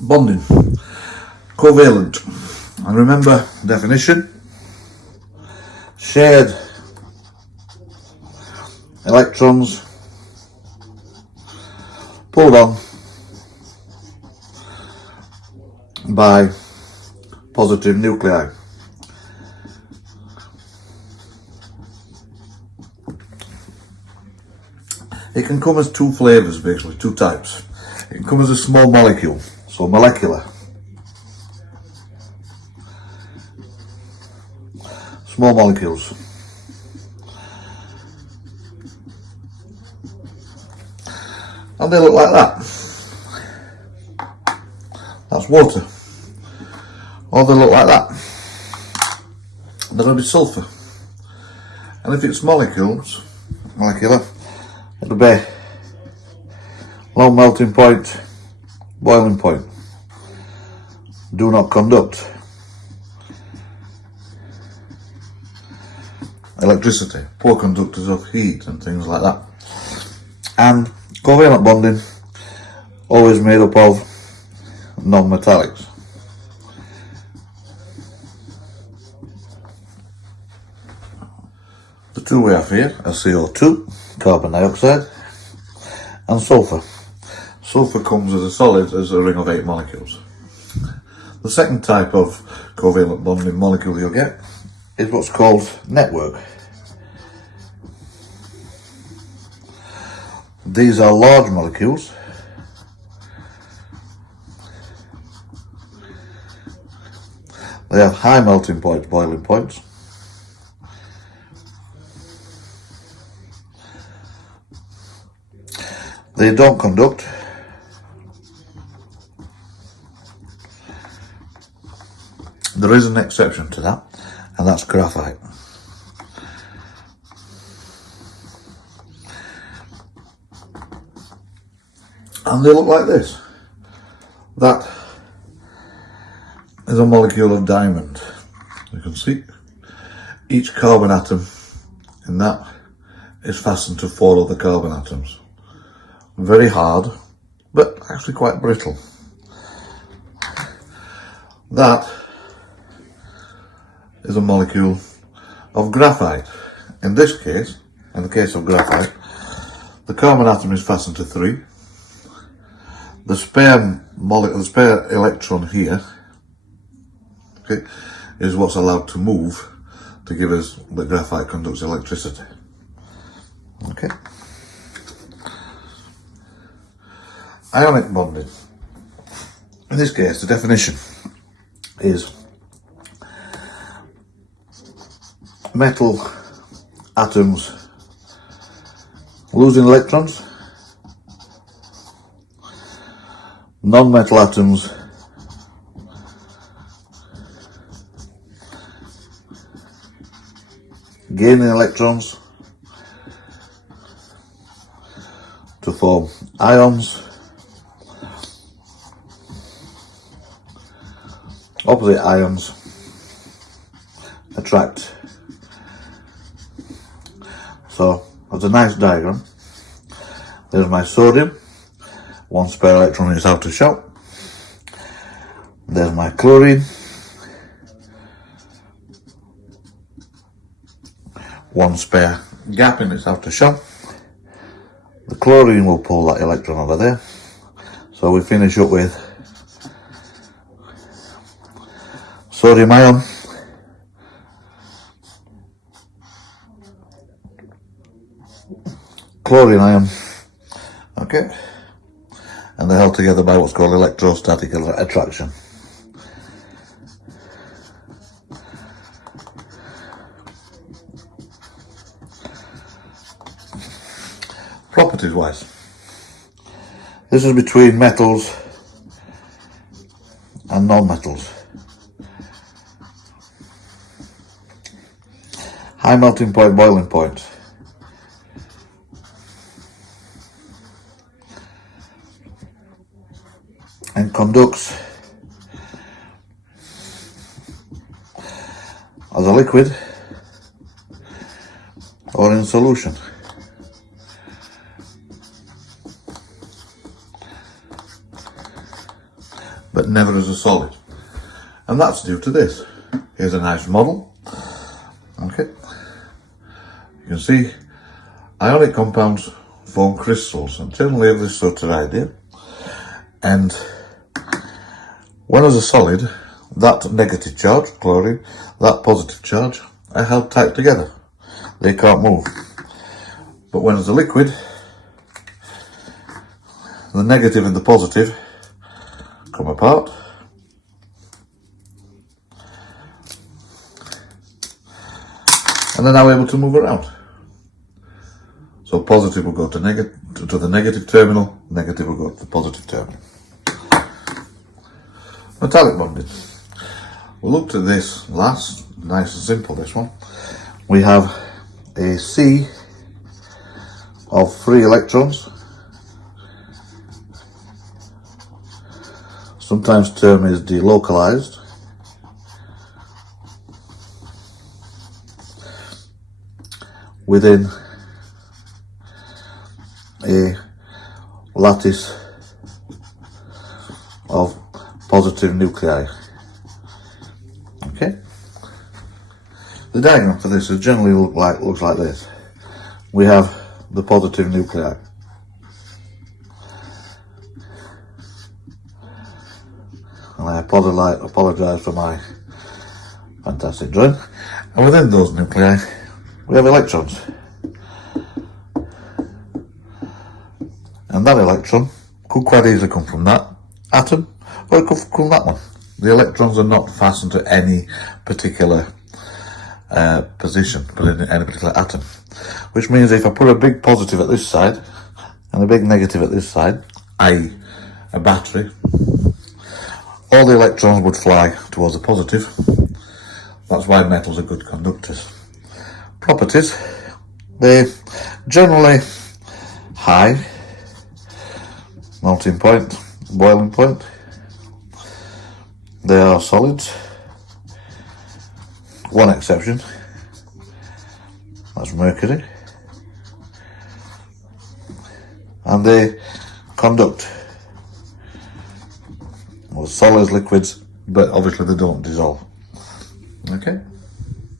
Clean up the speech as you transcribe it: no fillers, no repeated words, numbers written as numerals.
Bonding. Covalent. And remember definition. Shared electrons pulled on by positive nuclei. It can come as two flavours, basically, two types. It can come as a small molecule, so molecular. Small molecules. And they look like that. That's water. Or they look like that. That'll be sulphur. And if it's molecular, it'll be low melting point, boiling point. Do not conduct electricity, poor conductors of heat and things like that. And covalent bonding, always made up of non-metallics. The two we have here are CO2, carbon dioxide, and sulphur. Sulphur comes as a solid, as a ring of 8 molecules. The second type of covalent bonding molecule you'll get is what's called network. These are large molecules. They have high melting points, boiling points. They don't conduct. There is an exception to that, and that's graphite. And they look like this. That is a molecule of diamond. You can see each carbon atom in that is fastened to 4 other carbon atoms. Very hard, but actually quite brittle. That is a molecule of graphite. In this case, in the case of graphite, the carbon atom is fastened to 3. The spare electron here, okay, is what's allowed to move to give us the graphite conducts electricity. Okay. Ionic bonding. In this case, the definition is metal atoms losing electrons, non-metal atoms gaining electrons to form ions. Opposite ions attract. So that's a nice diagram. There's my sodium, 1 spare electron is out of shot. There's my chlorine, 1 spare gap in its outer shell. The chlorine will pull that electron over there. So we finish up with sodium ion, chlorine ion, okay, and they're held together by what's called electrostatic attraction. Properties wise, this is between metals and non-metals. High melting point, boiling point. And conducts as a liquid or in solution. never as a solid. And that's due to this. Here's a nice model. Okay. You can see ionic compounds form crystals and generally have this sort of idea. And when as a solid, that negative charge, chlorine, that positive charge are held tight together. They can't move. But when as a liquid, the negative and the positive come apart. And they're now able to move around. So positive will go to the negative terminal, negative will go to the positive terminal. Metallic bonding. We looked at this last, nice and simple this one. We have a C of 3 electrons, sometimes term is delocalized, within a lattice of positive nuclei. Okay. The diagram for this generally looks like this. We have the positive nuclei. And I apologise for my fantastic drawing. And within those nuclei, we have electrons. And that electron could quite easily come from that atom, or it could come from that one. The electrons are not fastened to any particular position, but in any particular atom. Which means if I put a big positive at this side, and a big negative at this side, i.e. a battery, all the electrons would fly towards the positive. That's why metals are good conductors. Properties, they're generally high, melting point, boiling point. They are solids. One exception, that's mercury. And they conduct. Well, solids, liquids, but obviously they don't dissolve. Okay.